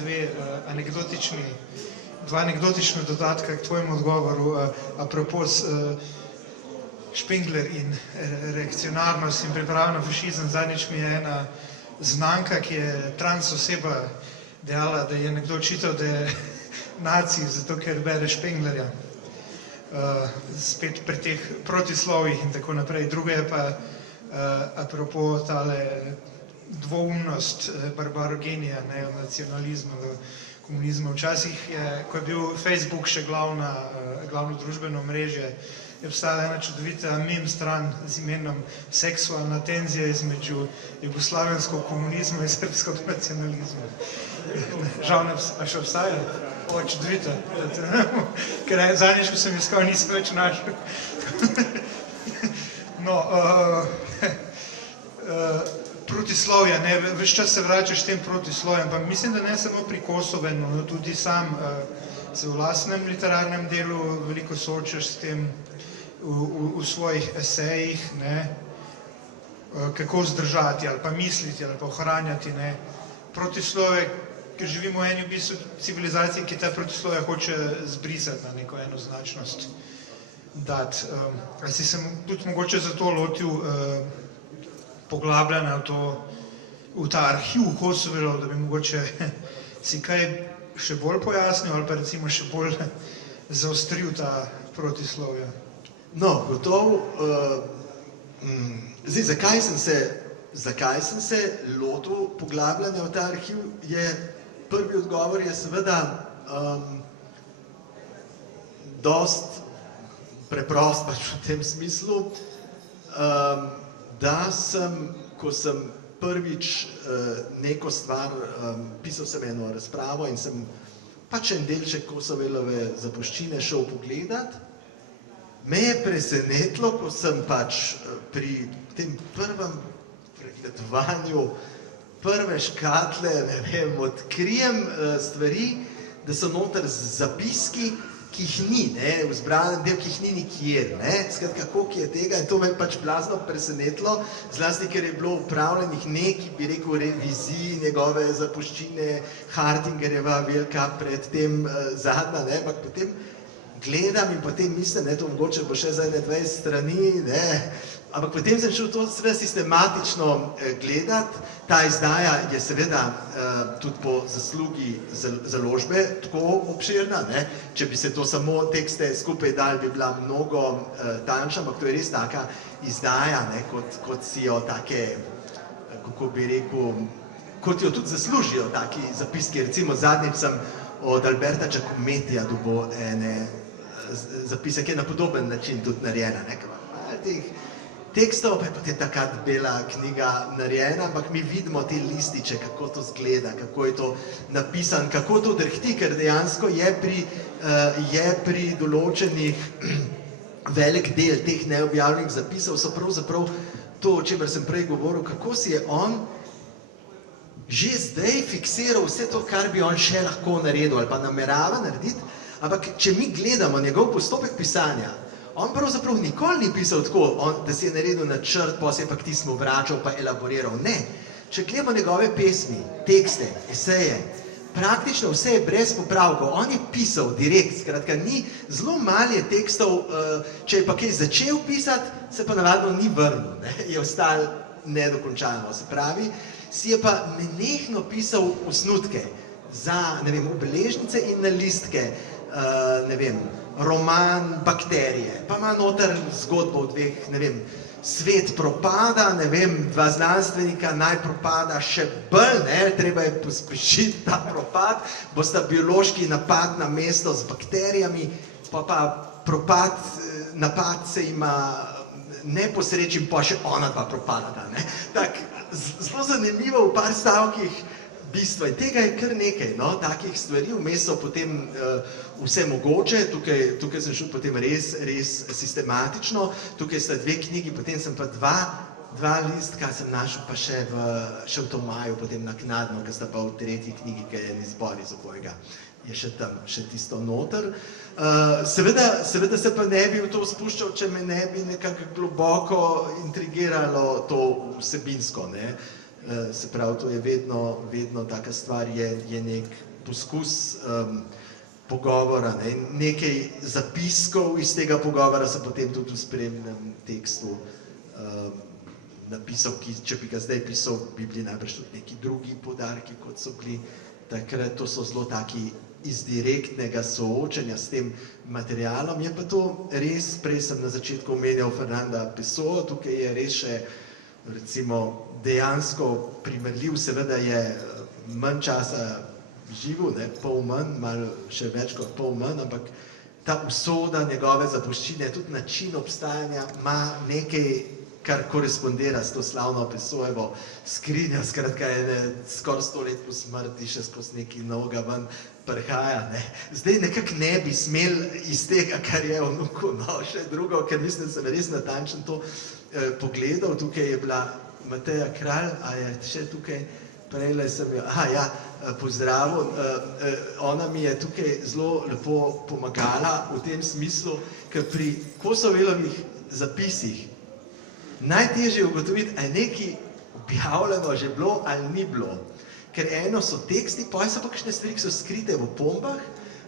dva anekdotična dodatka k tvojemu odgovoru, apropos Špengler in reakcionarnost in priprava na fašizem. Zadnjič mi je ena znanka, ki je trans oseba, dejala, da je nekdo očital, da je nacij, zato ker bere Špenglerja. Spet pri teh protislovjih in tako naprej. Druga je pa apropo tale dvoumnost barbarogenija, neonacionalizma, komunizma. Včasih, ko je bil Facebook še glavno družbeno mrežje, je obstajala ena čudovita meme stran z imenom Seksualna tenzija između jugoslavenskog komunizma in srpskog nacionalizma. Žal ne še obstaja? O, čudovita. Ker zadnjič, ko sem iskal, nisem več našel. No, protislovja, ne, več čas se vračaš tem protislovjem, pa mislim, da ne samo pri Kosovenu, no, tudi sam se v lastnem literarnem delu veliko soočaš s tem v svojih esejih, ne, kako vzdržati ali pa misliti ali pa ohranjati, ne, protislove, ker živimo v eni v bistvu civilizaciji, ki ta protislove hoče zbrisati na neko enoznačnost dati. Si sem tudi mogoče zato lotil poglabljanja v to v ta arhiv Kosovelov, da bi mogoče si kaj še bolj pojasnil ali pa recimo še bolj zaostril ta protislovja. No, gotovo. Zdaj, zakaj sem se lotil poglabljanja v ta arhiv, prvi odgovor je seveda dost preprost pač v tem smislu, da ko sem prvič neko stvar, pisal sem eno razpravo in sem pač en delček Kosovelove zapuščine šel pogledat, me je presenetilo, ko sem pač pri tem prvem pregledovanju prve škatle, ne vem, odkrijem stvari, da so noter zapiski, ki jih ni, v zbranem del, ki jih ni nikjer, skratka, koliko je tega in to me je pač blazno presenetilo, zlasti, ker je bilo upravljenih neki, bi rekel, reviziji njegove zapuščine, Hartingerjeva velika pred tem zadnja, ampak potem gledam in potem mislim, to mogoče bo še za 21 strani, ampak potem sem šel to seveda sistematično gledat. Ta izdaja je seveda tudi po zaslugi založbe tako obširna, če bi se to samo tekste skupaj dali, bi bila mnogo tanjša, ampak to je res taka izdaja, kot si jo take, kako bi rekel, kot jo tudi zaslužijo taki zapiski. Recimo zadnjič sem od Alberta Giacomettija dobil ene zapise, ki je na podoben način tudi narejena. Teh tekstov pa je potem takrat bela knjiga narejena, ampak mi vidimo te lističe, kako to zgleda, kako je to napisan, kako to drhti, ker dejansko je pri določenih velik del teh neobjavljenih zapisov so pravzaprav to, o čemer sem prej govoril, kako si je on že zdaj fiksiral vse to, kar bi on še lahko naredil ali pa namerava narediti, ampak če mi gledamo njegov postopek pisanja, on pravzaprav nikoli ni pisal tako, da si je naredil načrt, pa se je pa k tismu vračal pa elaboriral. Ne, če gledamo njegove pesmi, tekste, eseje, praktično vse je brez popravkov, on je pisal direkt, skratka ni, zelo malo je tekstov, če je pa kaj začel pisati, se pa navadno ni vrnil, je ostal nedokončano, se pravi, si je pa nenehno pisal osnutke za, ne vem, obeležnice in na listke, ne vem, roman Bakterije, pa ima noter zgodbo o dveh, ne vem, svet propada, ne vem, dva znanstvenika naj propada še bolj, treba je pospešiti ta propad, bosta biološki napad na mesto z bakterijami, pa napad se ima neposrečim, pa še ona dva propadata, tak, zelo zanimivo v par stavkih bistva in tega je kar nekaj, takih stvari, vmes so potem vse mogoče, tukaj sem šel potem res sistematično, tukaj sta dve knjigi, potem sem pa dva listka sem našel pa še v Tomaju, potem naknadno, ker sta pa v tretji knjigi, ki je en izbor iz obojega, je še tam, še tisto noter. Seveda se pa ne bi v to spuščal, če me ne bi nekako globoko intrigiralo to vsebinsko, se pravi, to je vedno taka stvar, je nek poskus pogovora, nekaj zapiskov iz tega pogovora se potem tudi v spremnem tekstu napisal, ki, če bi ga zdaj pisal, bi bili najbrž tudi neki drugi poudarki, kot so bili takrat, to so zelo taki iz direktnega soočenja s tem materialom, je pa to res, prej sem na začetku omenjal Fernanda Pessoa, tukaj je res še recimo dejansko primerljiv, seveda je manj časa živel, pol manj, malo še več kot pol manj, ampak ta usoda njegove zapuščine, tudi način obstajanja ima nekaj, kar korespondira s to slavno Pessoevo skrinjo, skratka je skoraj 100 let po smrti še skozi nekaj novega ven prihaja. Zdaj nekako ne bi smel iz tega, kar je vnuku, še drugo, ker mislim, da sem res natančno to pogledal, tukaj je bila Mateja Kralj, a je še tukaj, prejle sem jo, pozdravil, ona mi je tukaj zelo lepo pomagala v tem smislu, ker pri Kosovelovih zapisih najtežje ugotoviti, a je nekaj objavljeno že bilo ali ni bilo. Ker eno so teksti, pa so pa kakšne stvari, ki so skrite v opombah,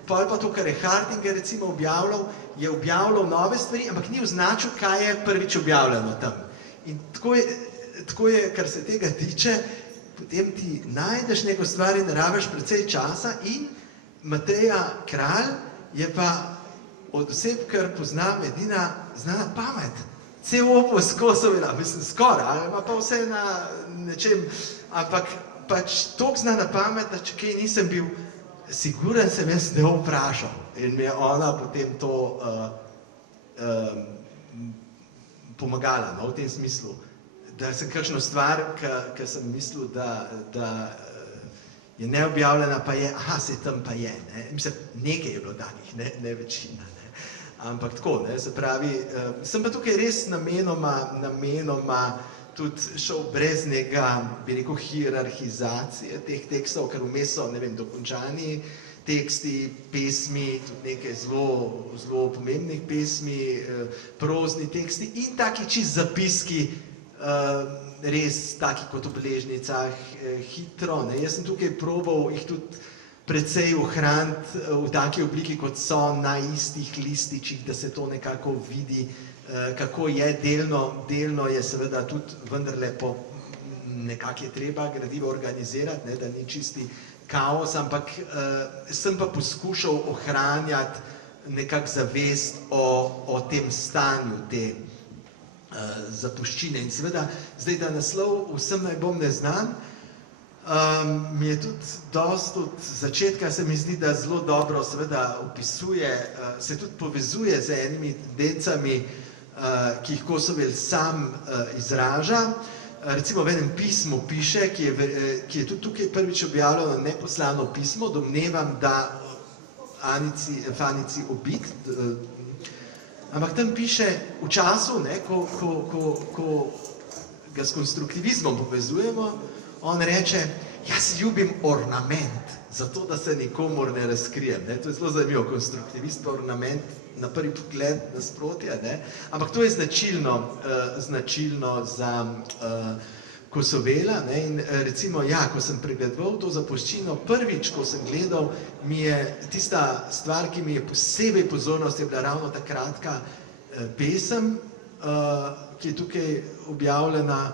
pa to, kar je Hartinger recimo objavljal, je objavljal nove stvari, ampak ni označil, kaj je prvič objavljeno tam. In tako je, kar se tega tiče, potem ti najdeš neko stvar in rabiš precej časa in Mateja Kralj je pa od oseb, kar poznam, edina znana pamet. Cel opus Kosovila, mislim, skoraj, ali ima pa vse na nečem, ampak pač toliko znana pamet, da če kaj nisem bil, siguren sem jaz ne vprašal. In mi je ona potem to pomagala, no, v tem smislu, da sem kakšno stvar, ki sem mislil, da je neobjavljena, pa je, aha, se tam pa je, ne. Mislim, nekaj je bilo danih, ne večina, ne. Ampak tako, ne, se pravi, sem pa tukaj res namenoma tudi šel brez nekega, bi rekel, hierarhizacije teh tekstov, ker vmes so, ne vem, dokončani teksti, pesmi, tudi nekaj zelo pomembnih pesmi, prozni teksti in taki čist zapiski, res taki kot v beležnicah, hitro, ne. Jaz sem tukaj probal jih tudi precej ohraniti v taki obliki, kot so na istih lističih, da se to nekako vidi, kako je delno je seveda tudi vendarle nekako je treba gradivo organizirati, ne, da ni čisti kaos, ampak sem pa poskušal ohranjati nekako zavest o tem stanju te zapuščine. In seveda, zdaj ta naslov Vsem naj bom neznan, mi je tudi dosti od začetka, se mi zdi, da zelo dobro seveda opisuje, se tudi povezuje z enimi tendencami, ki jih Kosovel sam izraža. Recimo v enem pismu piše, ki je tudi tukaj prvič objavljeno neposlano pismo, domnevam, da Fanici Obid, ampak tam piše v času, ne, ko ga s konstruktivizmom povezujemo, on reče, jaz ljubim ornament, zato da se nikomor ne razkrijem. Ne? To je zelo zanimivo, konstruktivist pa ornament na prvi pogled nasprotja, ne? Ampak to je značilno za Kosovela. Ne? In recimo, ja, ko sem pregledoval to zapuščino, prvič, ko sem gledal, mi je tista stvar, ki mi je posebej pozornost, je bila ravno ta kratka pesem, ki je tukaj objavljena,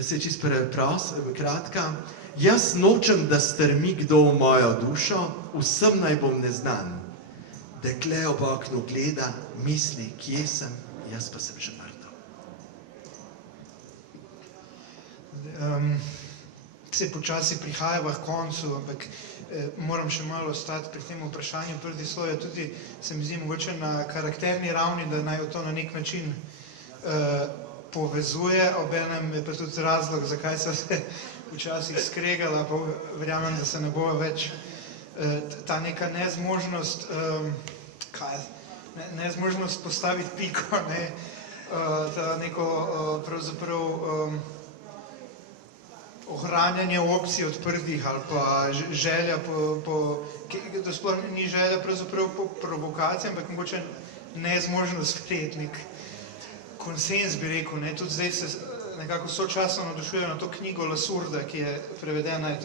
se čist kratka. Jaz nočem, da strmi kdo v mojo dušo, vsem naj bom neznan. Dekle ob oknu gleda, misli, kje sem, jaz pa sem že mrtev. Se počasi prihajava k koncu, ampak moram še malo ostati pri tem vprašanju Prdislovja, tudi se mi zdi mogoče na karakterni ravni, da naj to na nek način povezuje, obenem je pa tudi razlog, zakaj so se včasih skregala, pa verjamem, da se ne bo več ta neka nezmožnost, nezmožnost postaviti piko, ne, ta neko pravzaprav ohranjanje opcij odprtih ali pa želja da sploh ni želja pravzaprav po provokaciji, ampak mogoče nezmožnost sprejeti nek konsens, bi rekel, ne, tudi zdaj se nekako sočasno navdušujejo na to knjigo Lasurda, ki je prevedena.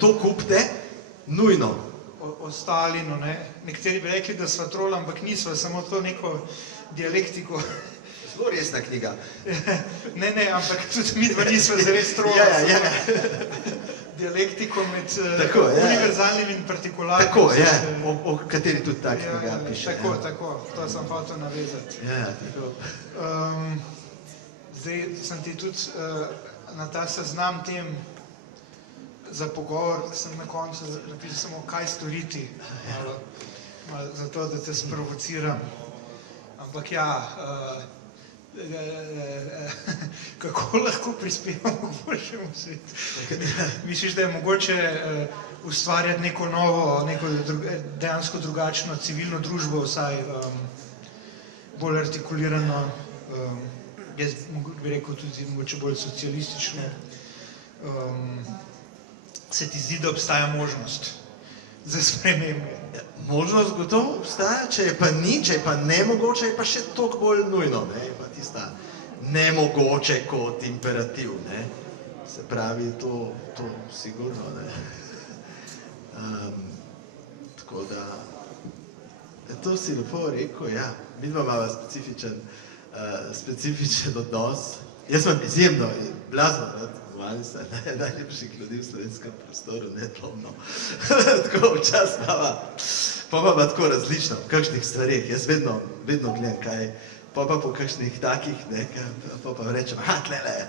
To kupte, nujno. O Stalinu, ne. Nekateri bi rekli, da sva trola, ampak nisva, samo to neko dialektiko. Zelo resna knjiga. Ne, ampak tudi mi dva nisva zares trola. Ja. Dialektiko med univerzalnim in partikularnim. Tako, ja, o kateri tudi ta knjiga piše. Tako, to sem hotel navezati. Ja, tako. Zdaj sem ti tudi na ta seznam tem za pogovor, sem na koncu napisal samo, kaj storiti, zato, da te sprovociram. Ampak ja, kako lahko prispevamo k boljšemu svetu? Misliš, da je mogoče ustvarjati neko novo, neko dejansko drugačno civilno družbo, vsaj bolj artikulirano, jaz bi rekel tudi mogoče bolj socialistično? Se ti zdi, da obstaja možnost za spremembe? Možnost gotovo obstaja, če je pa ni, če je pa nemogoče, je pa še toliko bolj nujno, ne, je pa tista nemogoče kot imperativ, ne, se pravi, to sigurno, ne. Tako da, to si lepo rekel, ja, midva imava specifičen odnos. Jaz sem izjemno, blazno rad Muhanisa, najlepših ljudi v slovenskem prostoru, nedvomno. Tako včasih pa tako različno, v kakšnih stvarih. Jaz vedno gledam, kaj, pa po kakšnih takih, pa rečem, tlele,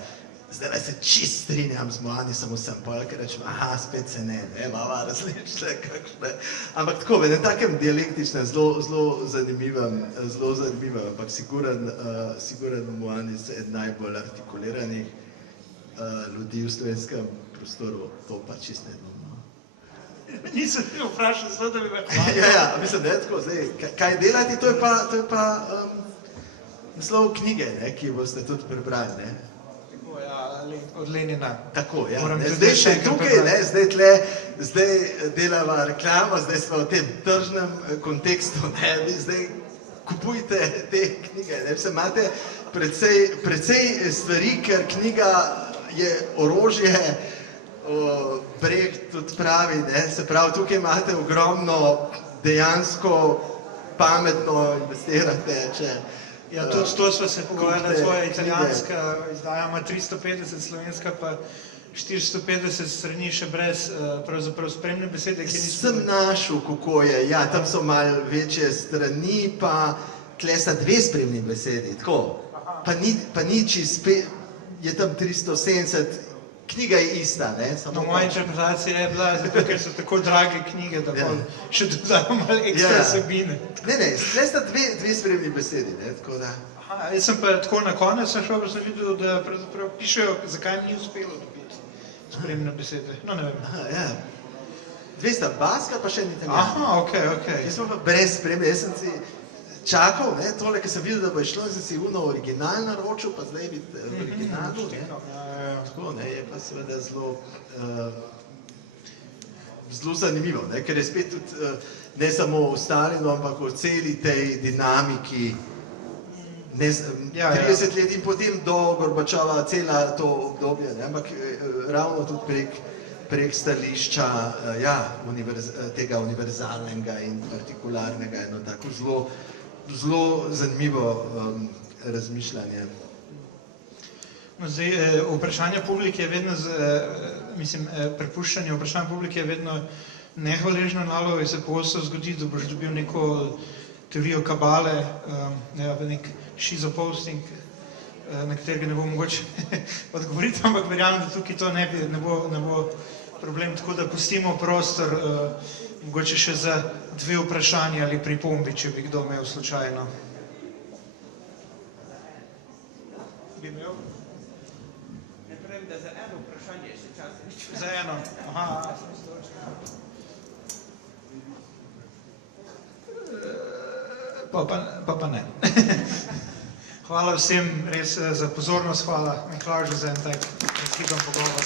zdaj se čist strinjam z Muhanisom vsem, pa rečem, spet se ne, malo različne, kakšne. Ampak tako, v enem takem dialektičnem, zelo zanimivem, ampak siguren Muhanis je najbolj artikuliranih ljudi v slovenskem prostoru, to pa čist nedvomno. Nisem vprašal, zato da bi me hvalil. Ja, mislim, da je tako, zdaj, kaj delati, to je pa naslov knjige, ki boste tudi prebrali, ne? Tako, ja, od Lenina. Tako, ja. Moram tudi Zdaj še še enkrat tukaj, ne, prebrati. zdaj delava reklamo, zdaj smo v tem tržnem kontekstu, ne, vi zdaj kupujte te knjige, ne, imate precej stvari, ker knjiga je orožje, Brecht tudi pravi, ne, se pravi, tukaj imate ogromno dejansko pametno investirate, če Ja, tudi to sva se pogovarjala, tvoja italijanska izdaja ima 350, slovenska pa 450 strani še brez pravzaprav spremne besede, ki nismo... Sem našel, kako je, ja, tam so malo večje strani, pa tle sta 2 spremni besedi, tako, pa ni čist, je tam 370, knjiga je ista, ne? No, moja interpretacija je bila, zato ker so tako drage knjige, da še dodajo malo ekstra vsebine. Ne, tle sta 2 spremni besedi, ne, tako da... Jaz sem pa tako na konec šel, pa sem videl, da pravzaprav pišejo, zakaj mi ni uspelo dobiti spremne besede. No, ne vem. Ja. 2 sta baska, pa še ni italijanska. Okej. Jaz sem pa brez spremne, jaz sem si čakal, ne, tole, ker sem videl, da bo šlo, sem si original naročil, pa zdaj biti v originalu, ne. Tako, ne, je pa seveda zelo zanimivo, ne, ker je spet tudi ne samo v Stalinu, ampak v celi tej dinamiki 30 let in potem do Gorbačova cela to obdobje, ne, ampak ravno tudi prek stališča tega univerzalnega in partikularnega, eno tako zelo zanimivo razmišljanje. No, zdaj, vprašanje publike je vedno, prepuščanje vprašanja publike je vedno nehvaležna naloga in se pogosto zgodi, da boš dobil neko teorijo kabale, nek šizoposting, na katerega ne bo mogoče odgovoriti, ampak verjamem, da tukaj to ne bo problem, tako da pustimo prostor mogoče še za 2 vprašanja ali pripombi, če bi kdo imel slučajno. Bi imel? Za eno vprašanje še čas. Za eno? Pa ne. Hvala vsem res za pozornost, hvala Miklavžu za en tak razgiban pogovor.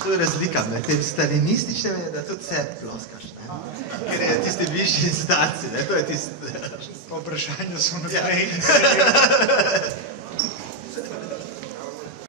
To je razlika med tem stalinističnem, da tudi sebi ploskaš, ne? Ker je tisti višji instanci, ne? To je tisti... Po vprašanju so naprej.